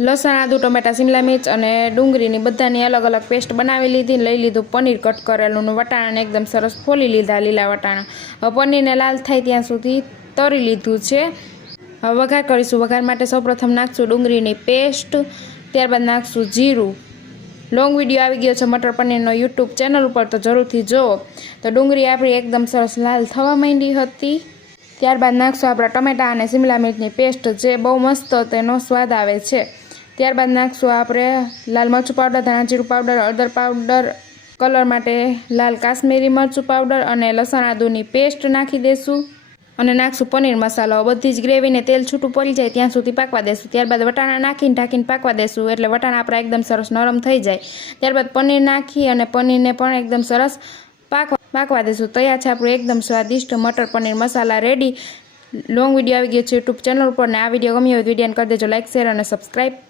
લસણ, આદુ, ટમેટા, શિમલા મિર્ચ અને ડુંગળીની બધાની અલગ અલગ પેસ્ટ બનાવી લીધી. લઈ લીધું પનીર કટ કરેલું ને વટાણાને એકદમ સરસ ફોલી લીધા, લીલા વટાણા. હવે પનીરને લાલ થાય ત્યાં સુધી તળી લીધું છે. હવે વઘાર કરીશું. વઘાર માટે સૌપ્રથમ નાખશું ડુંગળીની પેસ્ટ, ત્યારબાદ નાખશું જીરું. લોંગ વિડીયો આવી ગયો છે મટર પનીરનો યુટ્યુબ ચેનલ ઉપર, તો જરૂરથી જુઓ. તો ડુંગળી આપણી એકદમ સરસ લાલ થવા માંડી હતી. ત્યારબાદ નાખશું આપણા ટમેટા અને શિમલા મિર્ચની પેસ્ટ, જે બહુ મસ્ત તેનો સ્વાદ આવે છે. ત્યારબાદ નાખશું આપણે લાલ મરચું પાવડર, ધાણા જીરું પાવડર, હળદર પાવડર, કલર માટે લાલ કાશ્મીરી મરચું પાવડર અને લસણ આદુની પેસ્ટ નાખી દઈશું. અને નાખશું પનીર મસાલો. બધી જ ગ્રેવીને તેલ છૂટું પડી જાય ત્યાં સુધી પાકવા દેશું. ત્યારબાદ વટાણા નાખીને ઢાંકીને પાકવા દેશું, એટલે વટાણા આપણા એકદમ સરસ નરમ થઈ જાય. ત્યારબાદ પનીર નાખી અને પનીરને પણ એકદમ સરસ પાકવા દેશું. તૈયાર છે આપણું એકદમ સ્વાદિષ્ટ મટર પનીર મસાલા રેડી. લોંગ વિડીયો આવી ગયો છે યુટ્યુબ ચેનલ ઉપર, ને આ વિડીયો ગમ્યો હોય વિડીયોને કરી દેજો લાઈક, શેર અને સબસ્ક્રાઈબ.